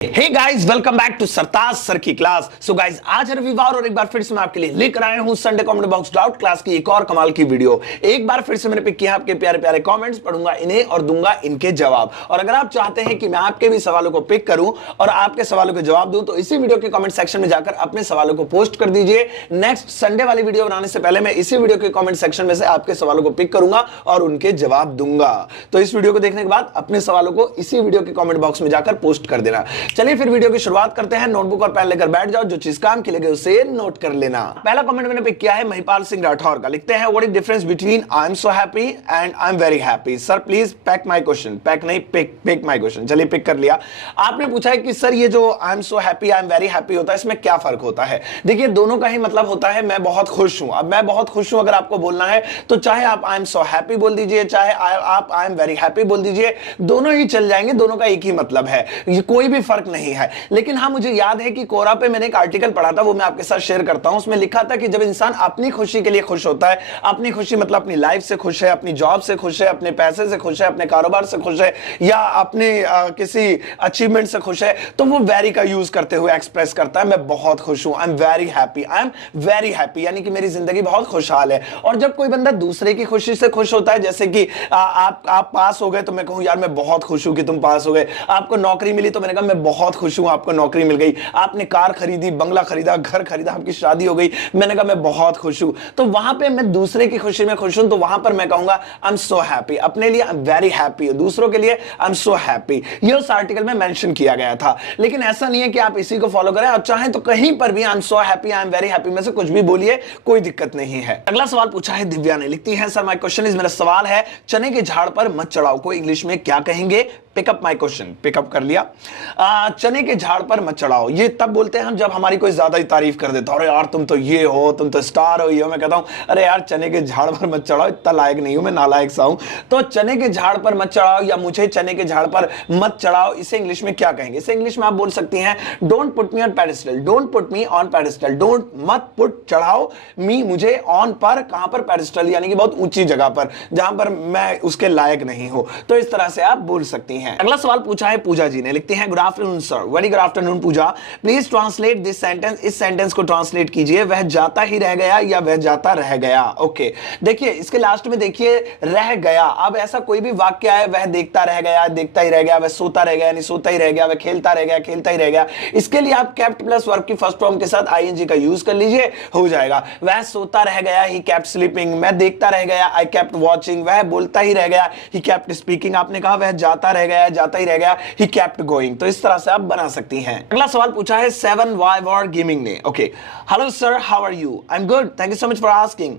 Hey guys, welcome back to Sartaj sir की क्लास। So guys, आज है रविवार और एक बार फिर से मैं आपके लिए लेकर आया हूं Sunday comment box doubt class की एक और कमाल की वीडियो। एक बार फिर से मैंने पिक किया आपके प्यारे प्यारे कमेंट्स, पढ़ूंगा इन्हें और दूंगा इनके जवाब। और अगर आप चाहते हैं कि मैं आपके भी सवालों को पिक करूं और आपके सवालों के जवाब दूं तो इसी वीडियो के कमेंट सेक्शन में जाकर अपने सवालों को पोस्ट कर दीजिए। नेक्स्ट संडे वाली वीडियो बनाने से पहले मैं इसी वीडियो के कमेंट सेक्शन में से आपके सवालों को पिक करूंगा और उनके जवाब दूंगा। तो इस वीडियो को देखने के बाद अपने सवालों को इसी वीडियो के कमेंट बॉक्स में जाकर पोस्ट कर देना। चलिए फिर वीडियो की शुरुआत करते हैं। नोटबुक और पेन लेकर बैठ जाओ, जो चीज काम की लगे उसे नोट कर लेना। पहला कमेंट मैंने पिक किया है महिपाल सिंह राठौर का। लिखते हैं, what is difference between I am so happy and I am very happy. Sir please pack my question. Pack नहीं, पिक माय क्वेश्चन। चलिए पिक कर लिया। आपने पूछा है कि सर ये जो I am so happy, I am very happy होता है, इसमें क्या फर्क होता है? देखिए, दोनों का ही मतलब होता है मैं बहुत खुश हूं। अब मैं बहुत खुश हूं अगर आपको बोलना है तो चाहे आप आई एम सो हैप्पी बोल दीजिए, चाहे आप आई एम वेरी हैप्पी बोल दीजिए, दोनों ही चल जाएंगे। दोनों का एक ही मतलब है, ये कोई भी फर्क नहीं है। लेकिन हाँ, मुझे याद है कि कोरा पे मैंने एक आर्टिकल पढ़ा था, वो मैं आपके साथ शेयर करता हूं। उसमें लिखा था कि जब इंसान अपनी खुशी के लिए खुश होता है, अपनी खुशी मतलब अपनी लाइफ से खुश है, अपनी जॉब से खुश है, अपने पैसे से खुश है, अपने कारोबार से खुश है, या अपने किसी अचीवमेंट से खुश है, तो वो वेरी का यूज करते हुए एक्सप्रेस करता है, मैं बहुत खुश हूं, I am very happy, I am very happy, यानी कि मेरी जिंदगी बहुत खुशहाल है। और जब कोई बंदा दूसरे की खुशी से खुश होता है, जैसे कि आप पास हो गए तो मैं कहूं यार मैं बहुत खुश हूं कि तुम पास हो गए। आपको नौकरी मिली तो मैंने कहा मैं बहुत खुश हूं आपको नौकरी मिल गई। आपने कार खरीदी, बंगला खरीदा, घर खरीदा, आपकी शादी हो गई, मैंने कहा मैं बहुत खुश हूं। तो वहां पे मैं दूसरे की खुशी में खुश हूं, तो वहां पर मैं कहूंगा आई एम सो हैप्पी। अपने लिए आई एम वेरी हैप्पी, दूसरों के लिए आई एम सो हैप्पी। ये उस आर्टिकल में मेंशन किया गया था। लेकिन ऐसा नहीं है कि आप इसी को फॉलो करें, और चाहें तो कहीं पर भी I am so happy, I am very happy में से कुछ भी बोलिए, कोई दिक्कत नहीं है। अगला सवाल पूछा है दिव्या ने। लिखती है, सर माय क्वेश्चन इज, मेरा सवाल है चने के झाड़ पर मत चढ़ाओ को इंग्लिश में क्या कहेंगे? Pickup my question. पिकअप कर लिया। चने के झाड़ पर मत चढ़ाओ, ये तब बोलते हैं हम जब हमारी कोई ज्यादा ही तारीफ कर देता है। अरे यार तुम तो ये हो, तुम तो स्टार हो, ये हो। मैं कहता हूं अरे यार चने के झाड़ पर मत चढ़ाओ, इतना लायक नहीं हूं मैं, नालायक सा हूं। तो चने के झाड़ पर मत चढ़ाओ या मुझे चने के झाड़ पर मत चढ़ाओ, इसे इंग्लिश में क्या कहेंगे? इसे इंग्लिश में आप बोल सकती हैं, don't put me on pedestal. Don't put me on pedestal. Don't, मत पुट, चढ़ाओ, मी मुझे, ऑन पर, कहां पर? पेडिस्टल, यानी कि बहुत ऊंची जगह पर, जहां पर मैं उसके लायक नहीं हूं। तो इस तरह से आप बोल सकती हैं। अगला सवाल पूछा है पूजा जी ने। लिखते हैं, good afternoon sir. Very good afternoon Pooja. Please translate this sentence. इस सेंटेंस को ट्रांसलेट कीजिए, वह जाता ही रह गया या वह जाता रह गया। ओके, देखिए इसके लास्ट में देखिए रह गया। अब ऐसा कोई भी वाक्य है, वह देखता रह गया, देखता ही रह गया, वह सोता रह गया यानी सोता ही रह गया, वह खेलता रह गया, खेलता ही रह गया। इसके लिए आप केप्ट प्लस वर्ब की फर्स्ट फॉर्म के साथ आईएनजी का यूज कर लीजिए, हो जाएगा। वह सोता रह गया, ही केप्ट स्लीपिंग। मैं देखता रह गया, आई केप्ट वॉचिंग। वह बोलता ही रह गया, ही केप्ट स्पीकिंग। आपने कहा वह जाता रह गया, जाता ही रह गया, ही केप्ट गोइंग। तो इस तरह से आप बना सकती हैं। अगला सवाल पूछा है 7Y War Gaming ने। Okay, hello sir, how are you? I am good, thank you so much for asking.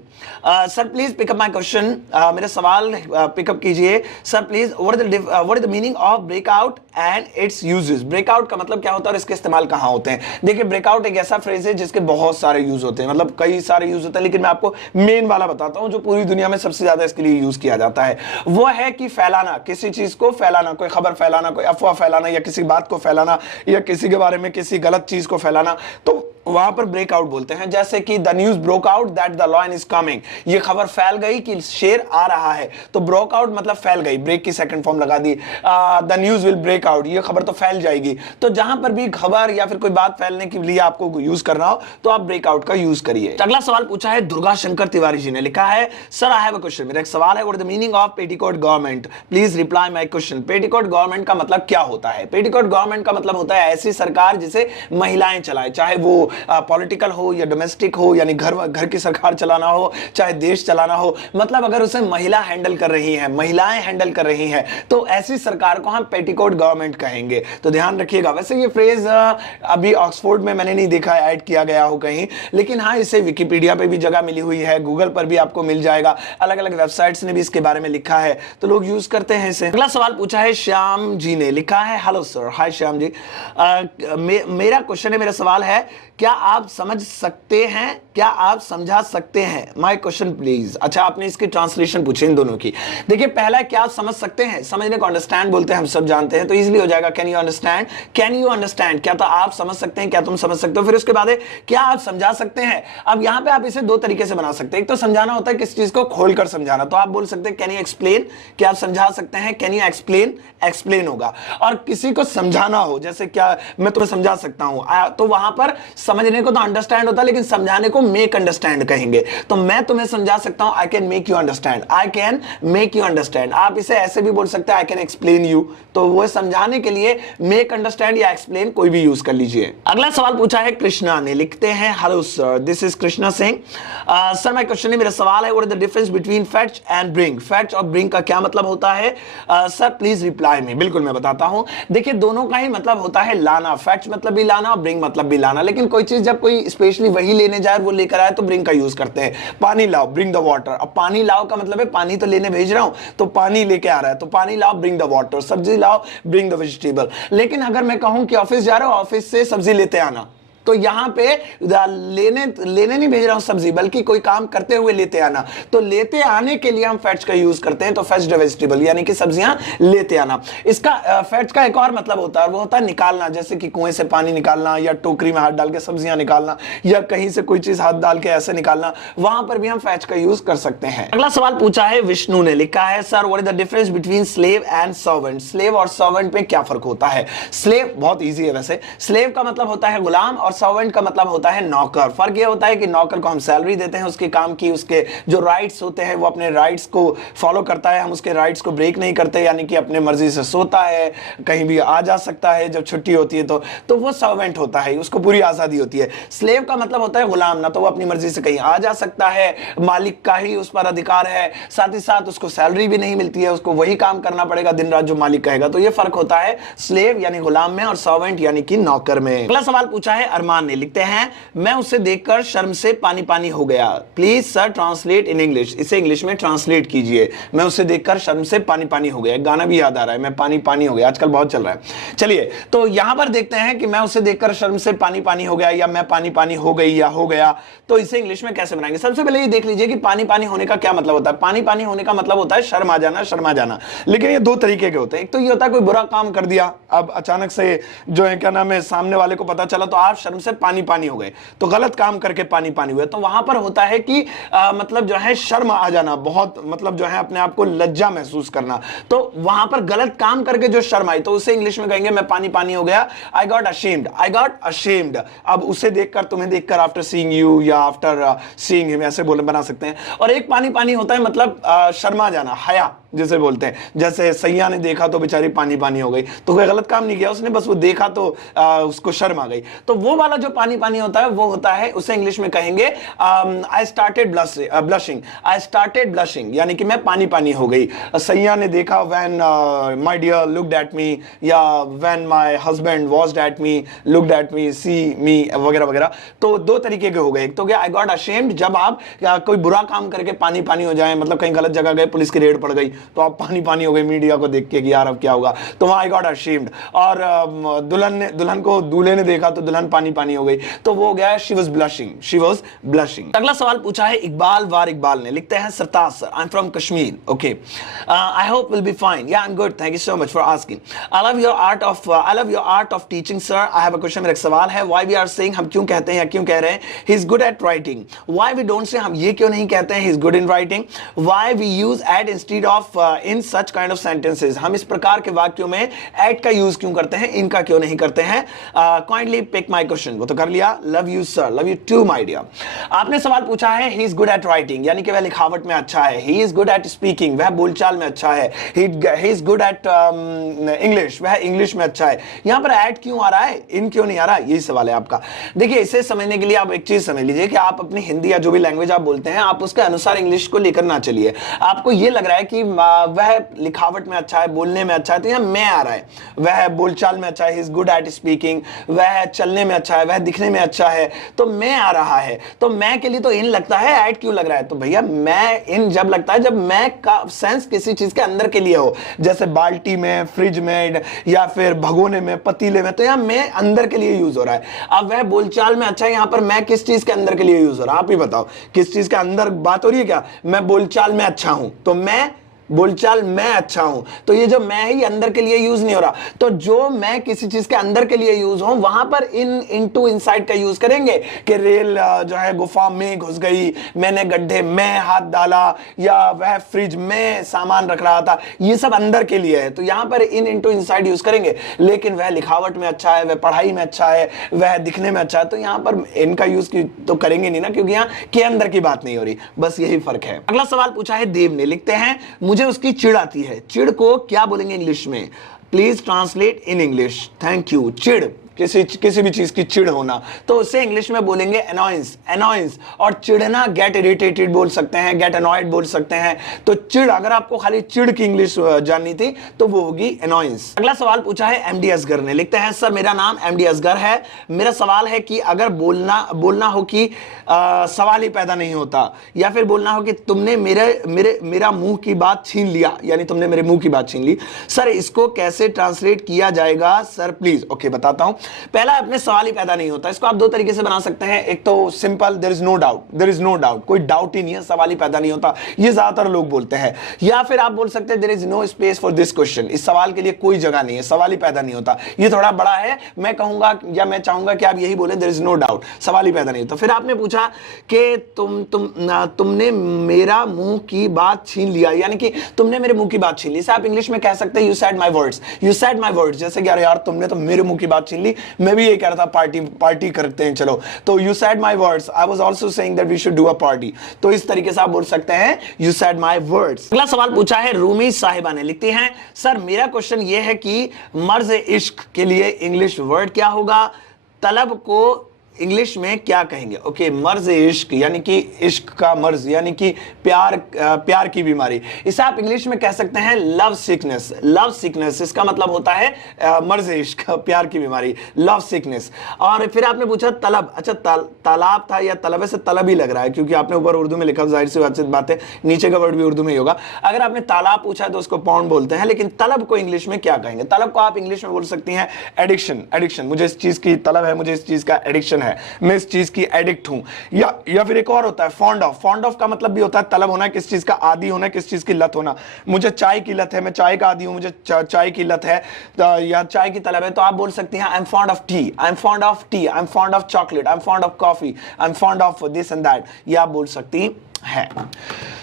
Sir please pick up my question. मेरा सवाल पिकअप कीजिए। Sir please, what is the meaning of breakout and its uses? Breakout का मतलब क्या होता है और इसके इस्तेमाल कहां होते हैं? देखिए, ब्रेकआउट एक ऐसा फ्रेज है जिसके बहुत सारे यूज होते हैं, मतलब कई सारे यूज होते हैं, लेकिन मैं आपको मेन वाला बताता हूं जो पूरी दुनिया में सबसे ज्यादा इसके लिए यूज किया जाता है। वो है कि फैलाना, किसी चीज को फैलाना, कोई खबर फैलाना, कोई अफवाह फैलाना, या किसी बात को फैलाना, या किसी के बारे में किसी गलत चीज को फैलाना, तो वहां पर ब्रेकआउट बोलते हैं। जैसे कि the news broke out that the lion is coming. ये खबर फैल गई कि शेर आ रहा है। तो ब्रोक आउट मतलब फैल गई, ब्रेक की सेकंड फॉर्म लगा दी। The news will break out, ये खबर तो फैल जाएगी। तो जहां पर भी खबर या फिर कोई बात फैलने के लिए आपको यूज करना हो तो आप ब्रेकआउट का यूज करिए। अगला सवाल पूछा है दुर्गा शंकर तिवारी जी ने। लिखा है, sir I have a question. मेरा एक सवाल है, what is the meaning of petticoat government? Please reply my question. Petticoat government का मतलब क्या होता है? पेटीकोट गवर्नमेंट का मतलब होता है ऐसी सरकार जिसे महिलाएं चलाएं, चाहे वो पॉलिटिकल हो या डोमेस्टिक हो, यानी घर की सरकार चलाना हो, चाहे देश चलाना हो, मतलब अगर उसे महिला हैंडल कर रही है, महिलाएं हैंडल कर रही हैं, तो ऐसी सरकार को हम पेटीकोट गवर्नमेंट कहेंगे। तो ध्यान रखिएगा। वैसे ये फ्रेज अभी ऑक्सफोर्ड में मैंने नहीं देखा है ऐड किया गया हो कहीं, लेकिन हाँ इसे विकिपीडिया पे भी जगह मिली हुई है, गूगल पर भी आपको मिल जाएगा, अलग अलग वेबसाइट्स ने भी इसके बारे में लिखा है, तो लोग यूज करते हैं इसे। अगला सवाल पूछा है श्याम जी ने। लिखा है, हेलो सर। हाय श्याम जी। मेरा क्वेश्चन है, मेरा सवाल है, क्या आप समझ सकते हैं, क्या आप समझा सकते हैं? My question please. अच्छा, आपने इसकी ट्रांसलेशन पूछी इन दोनों की। देखिए, पहला क्या आप समझ सकते हैं, समझने को अंडरस्टैंड बोलते हैं, हम सब जानते हैं, तो इजीली हो जाएगा can you understand. Can you understand, क्या तो आप समझ सकते हैं, क्या तुम समझ सकते हो। फिर उसके बाद है क्या आप समझा सकते हैं। अब यहां पे आप इसे दो तरीके से बना सकते हैं। एक तो समझाना होता है किस चीज को खोलकर समझाना, तो आप बोल सकते हैं कैन यू एक्सप्लेन, क्या आप समझा सकते हैं, कैन यू एक्सप्लेन। एक्सप्लेन होगा। और किसी को समझाना हो, जैसे क्या मैं तुम्हें समझा सकता हूं, तो वहां पर समझने को तो अंडरस्टैंड होता है, लेकिन समझाने को मेक अंडरस्टैंड कहेंगे। तो मैं तुम्हें समझा सकता हूं, I can make you understand, I can make you understand. आप इसे ऐसे भी बोल सकते हैं, आई कैन एक्सप्लेन यू। तो वो समझाने के लिए मेक अंडरस्टैंड या एक्सप्लेन कोई भी यूज कर लीजिए। अगला सवाल पूछा है कृष्णा ने, लिखते हैं hello sir, this is Krishna Singh. Sir my question है, मेरा सवाल है, what is the difference between fetch and bring? Fetch और ब्रिंग का क्या मतलब होता है? Sir please reply me. बिल्कुल मैं बताता हूं। देखिए दोनों का ही मतलब होता है लाना, फेच मतलब भी लाना और ब्रिंग मतलब भी लाना। लेकिन कोई चीज जब कोई स्पेशली वही लेने जाए, वो लेकर आए, तो ब्रिंग का यूज करते हैं। पानी लाओ, ब्रिंग द वाटर। अब पानी लाओ का मतलब है पानी तो लेने भेज रहा हूं, तो पानी लेके आ रहा है, तो पानी लाओ, ब्रिंग द वाटर। सब्जी लाओ, ब्रिंग द वेजिटेबल। लेकिन अगर मैं कहूं कि ऑफिस जा रहा हूं, ऑफिस से सब्जी लेते आना, तो यहां पे लेने नहीं भेज रहा हूं सब्जी, बल्कि कोई काम करते हुए लेते आना। तो लेते आने के लिए हम फेच का यूज करते हैं, तो फेच द वेजिटेबल, यानी कि सब्जियां लेते आना। इसका फेच का एक और मतलब होता है, वो होता है निकालना, जैसे कि कुएं से पानी निकालना, या टोकरी में हाथ डाल के सब्जियां निकालना, या कहीं से कोई चीज हाथ डाल के ऐसे निकालना, वहां पर भी हम फेच का यूज कर सकते हैं। अगला सवाल पूछा है विष्णु ने, लिखा है sir what is the difference between slave and servant? Slave और सर्वेंट में क्या फर्क होता है? स्लेव बहुत ईजी है वैसे। स्लेव का मतलब होता है गुलाम और सर्वेंट का मतलब होता है नौकर। फर्क यह होता है कि नौकर को हम सैलरी देते हैं उसके काम की, उसके जो राइट्स होते हैं वो अपने राइट्स को फॉलो करता है, हम उसके राइट्स को ब्रेक नहीं करते, यानी कि अपने मर्जी से सोता है, कहीं भी आ जा सकता है जब छुट्टी होती है, तो वो सर्वेंट होता है, उसको पूरी आजादी होती है। स्लेव का मतलब होता है गुलाम, ना तो वो अपनी मर्जी से कहीं आ जा सकता है, मालिक का ही उस पर अधिकार है, साथ ही साथ उसको सैलरी भी नहीं मिलती है, उसको वही काम करना पड़ेगा दिन रात जो मालिक कहेगा। तो ये फर्क होता है स्लेव यानी गुलाम में और सर्वेंट यानी कि नौकर में। अगला सवाल पूछा है अरमान ने, लिखते हैं मैं उसे देखकर शर्म से पानी पानी हो गया। Please sir translate in English. इसे इंग्लिश में ट्रांसलेट कीजिए। मैं उसे देखकर शर्म से पानी पानी हो गया। गाना भी याद आ रहा है, मैं पानी पानी हो गया, आजकल बहुत चल रहा है। चलिए तो यहां पर देखते हैं कि मैं उसे देखकर शर्म से पानी पानी हो गया, या मैं पानी पानी हो गई या हो गया, तो इसे इंग्लिश में कैसे बनाएंगे? सबसे पहले ये देख लीजिए कि पानी पानी होने का क्या मतलब होता है। पानी पानी होने का मतलब होता है शर्म आ जाना, शर्मा जाना। लेकिन ये दो तरीके के होते हैं। एक तो ये होता है कोई बुरा काम कर दिया, अब अचानक से जो है क्या नाम है सामने वाले को पता चला, तो आप शर्म से पानी पानी हो गए, तो गलत काम करके पानी पानी हुए। तो वहां पर होता है कि मतलब जो है शर्म आ जाना, बहुत मतलब जो है अपने आप को लज्जा महसूस करना। तो वहां पर गलत काम करके जो शर्म आई, तो उसे इंग्लिश में कहेंगे मैं पानी पानी हो गया, I got ashamed, I got ashamed. अब उसे देखकर, तुम्हें देखकर, आफ्टर सीइंग यू या आफ्टर सीइंग हिम, ऐसे बोले बना सकते हैं। और एक पानी पानी होता है मतलब शर्मा जाना, हया जिसे बोलते हैं। जैसे सैया ने देखा तो बेचारी पानी पानी हो गई, तो कोई गलत काम नहीं किया उसने, बस वो देखा तो उसको शर्म आ गई। तो वो वाला जो पानी पानी होता है वो होता है, उसे इंग्लिश में कहेंगे I started blushing, I started blushing, यानी कि मैं पानी पानी हो गई। सैया ने देखा when my dear looked at me, या when my husband watched at me, looked at me, see me, वगैरह वगैरह। तो दो तरीके के हो गए। एक तो क्या आई गॉट अशेम्ड, जब आप कोई बुरा काम करके पानी पानी हो जाए, मतलब कहीं गलत जगह गए, पुलिस की रेड पड़ गई, तो आप पानी पानी हो गए मीडिया को देख के कि यार अब क्या होगा, तो वहां आई गॉट अशेम्ड। और दुल्हन को दूल्हे ने देखा तो दुल्हन पानी पानी हो गई, तो वो हो गया she was blushing, she was blushing. अगला सवाल पूछा है इकबाल वार इकबाल ने, लिखते हैं Sartaj sir, I am from Kashmir, okay, I hope will be fine, yeah I am good, thank you so much for asking. I love your art of teaching sir, I have a question. मेरा एक सवाल है, why we are saying, हम क्यों कहते हैं या क्यों कह रहे हैं he is good at writing, why we don't say, हम ये क्यों नहीं कहते हैं he is good in writing, why we use at instead of in such kind of sentences, हम इस प्रकार के वाक्यों में एट का यूज क्यों करते हैं, इनका क्यों नहीं करते हैं। काइंडली पिक माय क्वेश्चन, वो तो कर लिया। Love you sir, love you too my dear. आपने सवाल पूछा है he is good at writing, यानी कि वह लिखावट में अच्छा है। He is good at speaking, वह बोलचाल में अच्छा है। He is good at English, वह इंग्लिश में अच्छा है। यहां पर एट क्यों आ रहा है, इन क्यों नहीं आ रहा, यही सवाल है आपका। देखिए इसे समझने के लिए आप एक चीज समझ लीजिए कि आप अपनी हिंदी या जो भी लैंग्वेज आप बोलते हैं, आप उसके अनुसार इंग्लिश को लेकर ना चलिए। आपको यह लग रहा है कि वह लिखावट में अच्छा है, बोलने में अच्छा है, तो यहां मैं आ रहा है। वह बोलचाल में अच्छा है, he is good at speaking, वह चलने में अच्छा है, वह दिखने में अच्छा है, तो मैं आ रहा है। तो मैं के लिए तो इन लगता है, ऐड क्यों लग रहा है, तो भैया मैं इन जब लगता है जब मैं का सेंस किसी चीज के अंदर के लिए हो, जैसे बाल्टी में, फ्रिज में, या फिर भगोने में, पतीले में, तो यहां मैं अंदर के लिए यूज हो रहा है। अब वह बोलचाल में अच्छा है, यहां पर मैं किस चीज के अंदर के लिए यूज हो रहा है, आप ही बताओ किस चीज के अंदर बात हो रही है क्या। मैं बोलचाल में अच्छा हूं, तो मैं बोलचाल मैं अच्छा हूं, तो ये जो मैं ही अंदर के लिए यूज नहीं हो रहा, तो जो मैं किसी चीज के अंदर के लिए यूज हो वहां पर इनटू इनसाइड का यूज करेंगे कि रेल जो है गुफा में घुस गई, मैंने गड्ढे में हाथ डाला, या वह फ्रिज में सामान रख रहा था, ये सब अंदर के लिए है, तो यहां पर इनटू इनसाइड यूज करेंगे। लेकिन वह लिखावट में अच्छा है, वह पढ़ाई में अच्छा है, वह दिखने में अच्छा है, तो यहां पर इनका यूज तो करेंगे नहीं ना, क्योंकि यहां के अंदर की बात नहीं हो रही, बस यही फर्क है। अगला सवाल पूछा है देव ने, लिखते हैं मुझे उसकी चिढ़ आती है। चिढ़ को क्या बोलेंगे इंग्लिश में? Please translate in English. Thank you. चिढ़, किसी भी चीज की चिढ़ होना, तो उसे इंग्लिश में बोलेंगे एनॉयंस, एनॉयंस। और चिढ़ना गेट इरिटेटेड बोल सकते हैं, गेट अनॉयड बोल सकते हैं। तो चिढ़, अगर आपको खाली चिढ़ की इंग्लिश जाननी थी तो वो होगी एनॉयंस। अगला सवाल पूछा है एमडी असगर ने, लिखते हैं सर मेरा नाम एमडी असगर है, मेरा सवाल है कि अगर बोलना हो कि सवाल ही पैदा नहीं होता, या फिर बोलना हो कि तुमने मेरा मुंह की बात छीन लिया, यानी तुमने मेरे मुंह की बात छीन ली, सर इसको कैसे ट्रांसलेट किया जाएगा सर प्लीज? ओके, बताता हूं। पहला, अपने सवाल ही पैदा नहीं होता, इसको आप दो तरीके से बना सकते हैं। एक तो simple, there is no doubt, there is no doubt, कोई डाउट ही नहीं है, सवाल ही पैदा नहीं होता, ये ज्यादातर लोग बोलते हैं। या फिर आप बोल सकते हैं there is no space for this question, इस सवाल के लिए कोई जगह नहीं है, सवाल ही पैदा नहीं होता। ये थोड़ा बड़ा है, मैं कहूंगा या मैं चाहूंगा कि आप यही बोले, देयर इज नो डाउट, सवाल ही पैदा नहीं होता। फिर आपने पूछा कि तुमने मेरा मुंह की बात छीन लिया, यानी कि तुमने मेरे मुंह की बात छीन ली। इसे आप इंग्लिश में कह सकते हैं you said my words, you said my words. जैसे कि यार तुमने तो मेरे मुंह की बात छीन ली, मैं भी ये कह रहा था पार्टी करते हैं चलो, तो you said my words, I was also saying that we should do a party. तो इस तरीके से आप बोल सकते हैं यू सेड माय वर्ड्स। अगला सवाल पूछा है रूमी साहिबा ने, लिखती हैं सर मेरा क्वेश्चन ये है कि मर्ज इश्क के लिए इंग्लिश वर्ड क्या होगा? तलब को इंग्लिश में क्या कहेंगे? ओके, मर्ज इश्क यानी कि इश्क का मर्ज, यानी कि प्यार की बीमारी। इसे आप इंग्लिश में कह सकते हैं लव सिकनेस, लव सिकनेस, इसका मतलब होता है मर्ज इश्क, प्यार की बीमारी, लव सिकनेस। और फिर आपने पूछा तलब, अच्छा तालाब था या तलब? से तलब ही लग रहा है क्योंकि आपने ऊपर उर्दू में लिखा, जाहिर सी बात है नीचे का वर्ड भी उर्दू में ही होगा। अगर आपने तालाब पूछा है तो उसको पौंड बोलते हैं, लेकिन तलब को इंग्लिश में क्या कहेंगे? तलब को आप इंग्लिश में बोल सकती हैं एडिक्शन, एडिक्शन, मुझे इस चीज की तलब है, मुझे इस चीज का एडिक्शन है, मैं इस चीज की एडिक्ट हूं। या फिर एक और होता है फॉन्ड ऑफ, फॉन्ड ऑफ का मतलब भी होता है तलब होना, किस चीज का आदी होना, किस चीज की लत होना। मुझे चाय की लत है, मैं चाय का आदी हूं, मुझे चाय की लत है या चाय की तलब है, तो आप बोल सकते हैं I am fond of T, I am fond of T, I am fond of chocolate, I am fond of coffee, I am fond of this and that, ये आप बोल सकती है।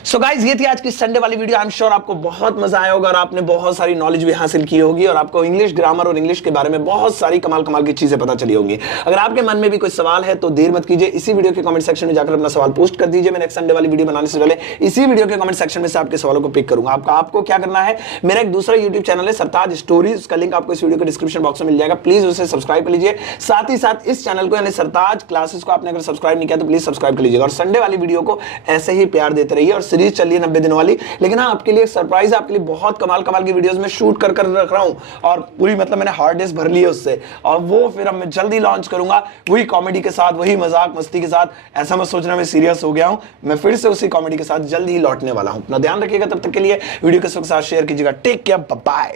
सो गाइज, ये थी आज की संडे वाली वीडियो। आई एम श्योर आपको बहुत मजा आया होगा और आपने बहुत सारी नॉलेज भी हासिल की होगी और आपको इंग्लिश ग्रामर और इंग्लिश के बारे में बहुत सारी कमाल की चीजें पता चली होंगी। अगर आपके मन में भी कोई सवाल है तो देर मत कीजिए, इसी वीडियो के कमेंट सेक्शन में जाकर अपना सवाल पोस्ट कर दीजिए। मैं नेक्स्ट संडे वाली वीडियो बनाने से पहले इसी वीडियो के कमेंट सेक्शन में से आपके सवालों को पिक करूंगा। आपको क्या करना है, मेरा एक दूसरा यूट्यूब चैनल है सरताज स्टोरीज, उसका लिंक आपको इस वीडियो के डिस्क्रिप्शन बॉक्स में मिल जाएगा, प्लीज उसे सब्सक्राइब कर लीजिए। साथ ही साथ इस चैनल को यानी सरताज क्लासेस को आपने अगर सब्सक्राइब नहीं किया तो प्लीज सब्सक्राइब कर लीजिएगा और संडे वाली वीडियो को ऐसे ही प्यार देते रहिए। और सीरीज चलिए 90 दिनों वाली, लेकिन हाँ आपके लिए एक सरप्राइज है, आपके लिए बहुत कमाल की वीडियोस में शूट कर रख रहा हूं और पूरी मतलब मैंने हार्ड डिस्क भर ली है उससे, और वो फिर अब मैं जल्दी लॉन्च करूंगा, वही कॉमेडी के साथ, वही मजाक मस्ती के साथ। ऐसा मत सोचना मैं सीरियस हो गया हूं, मैं फिर से उसी कॉमेडी के साथ जल्दी ही लौटने वाला हूं। अपना ध्यान रखिएगा, तब तक के लिए वीडियो के साथ शेयर कीजिएगा। Take care, bye bye.